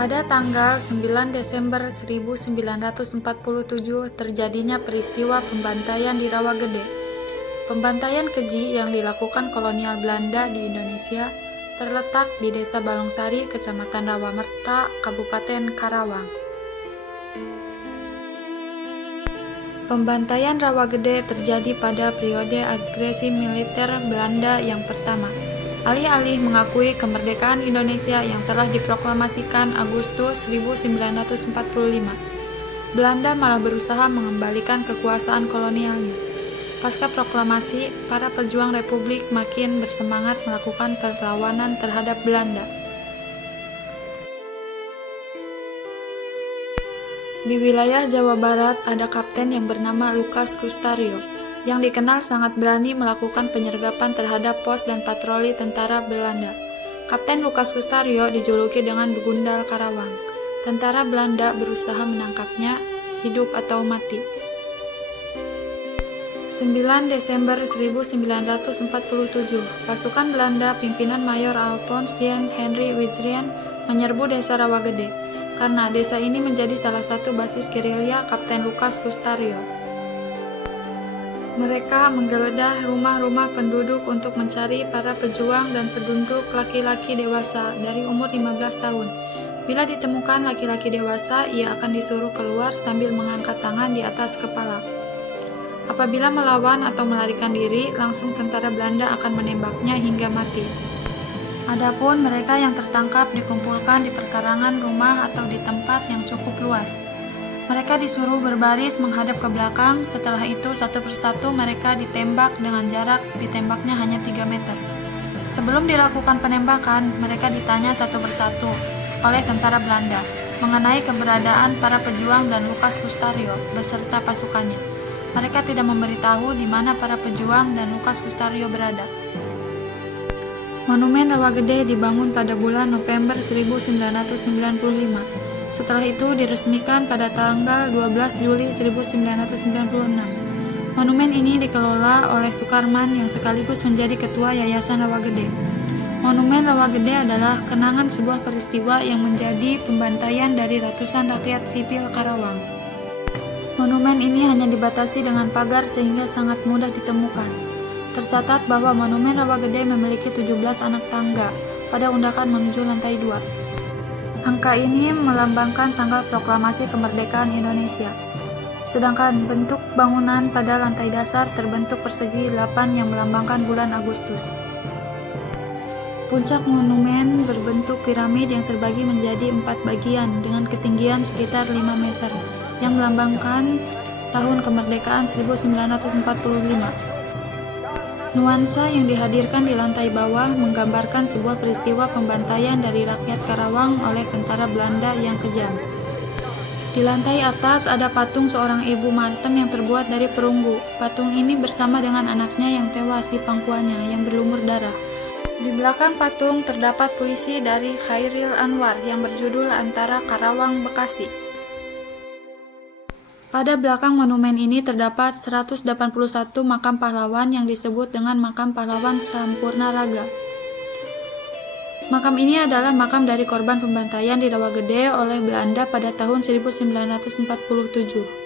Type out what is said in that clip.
Pada tanggal 9 Desember 1947 terjadinya peristiwa pembantaian di Rawagede. Pembantaian keji yang dilakukan kolonial Belanda di Indonesia terletak di Desa Balongsari, Kecamatan Rawamerta, Kabupaten Karawang. Pembantaian Rawagede terjadi pada periode agresi militer Belanda yang pertama. Alih-alih mengakui kemerdekaan Indonesia yang telah diproklamasikan Agustus 1945, Belanda malah berusaha mengembalikan kekuasaan kolonialnya. Pasca proklamasi, para pejuang Republik makin bersemangat melakukan perlawanan terhadap Belanda. Di wilayah Jawa Barat ada kapten yang bernama Lukas Kustario, yang dikenal sangat berani melakukan penyergapan terhadap pos dan patroli tentara Belanda. Kapten Lukas Kustario dijuluki dengan Begundal Karawang. Tentara Belanda berusaha menangkapnya, hidup atau mati. 9 Desember 1947, pasukan Belanda pimpinan Mayor Alphonse Jan Henry Wijrien menyerbu desa Rawagede, karena desa ini menjadi salah satu basis gerilya Kapten Lukas Kustario. Mereka menggeledah rumah-rumah penduduk untuk mencari para pejuang dan penduduk laki-laki dewasa dari umur 15 tahun. Bila ditemukan laki-laki dewasa, ia akan disuruh keluar sambil mengangkat tangan di atas kepala. Apabila melawan atau melarikan diri, langsung tentara Belanda akan menembaknya hingga mati. Adapun mereka yang tertangkap dikumpulkan di perkarangan rumah atau di tempat yang cukup luas. Mereka disuruh berbaris menghadap ke belakang, setelah itu satu persatu mereka ditembak dengan jarak ditembaknya hanya 3 meter. Sebelum dilakukan penembakan, mereka ditanya satu persatu oleh tentara Belanda mengenai keberadaan para pejuang dan Lukas Kustario beserta pasukannya. Mereka tidak memberitahu di mana para pejuang dan Lukas Kustario berada. Monumen Rawagede dibangun pada bulan November 1995. Setelah itu diresmikan pada tanggal 12 Juli 1996. Monumen ini dikelola oleh Sukarman yang sekaligus menjadi ketua Yayasan Rawagede. Monumen Rawagede adalah kenangan sebuah peristiwa yang menjadi pembantaian dari ratusan rakyat sipil Karawang. Monumen ini hanya dibatasi dengan pagar sehingga sangat mudah ditemukan. Tercatat bahwa Monumen Rawagede memiliki 17 anak tangga pada undakan menuju lantai 2. Angka ini melambangkan tanggal proklamasi kemerdekaan Indonesia. Sedangkan bentuk bangunan pada lantai dasar terbentuk persegi 8 yang melambangkan bulan Agustus. Puncak monumen berbentuk piramid yang terbagi menjadi 4 bagian dengan ketinggian sekitar 5 meter yang melambangkan tahun kemerdekaan 1945. Nuansa yang dihadirkan di lantai bawah menggambarkan sebuah peristiwa pembantaian dari rakyat Karawang oleh tentara Belanda yang kejam. Di lantai atas ada patung seorang ibu mantem yang terbuat dari perunggu. Patung ini bersama dengan anaknya yang tewas di pangkuannya yang berlumur darah. Di belakang patung terdapat puisi dari Khairil Anwar yang berjudul Antara Karawang Bekasi. Pada belakang monumen ini terdapat 181 makam pahlawan yang disebut dengan makam pahlawan Sampurna Raga. Makam ini adalah makam dari korban pembantaian di Rawagede oleh Belanda pada tahun 1947.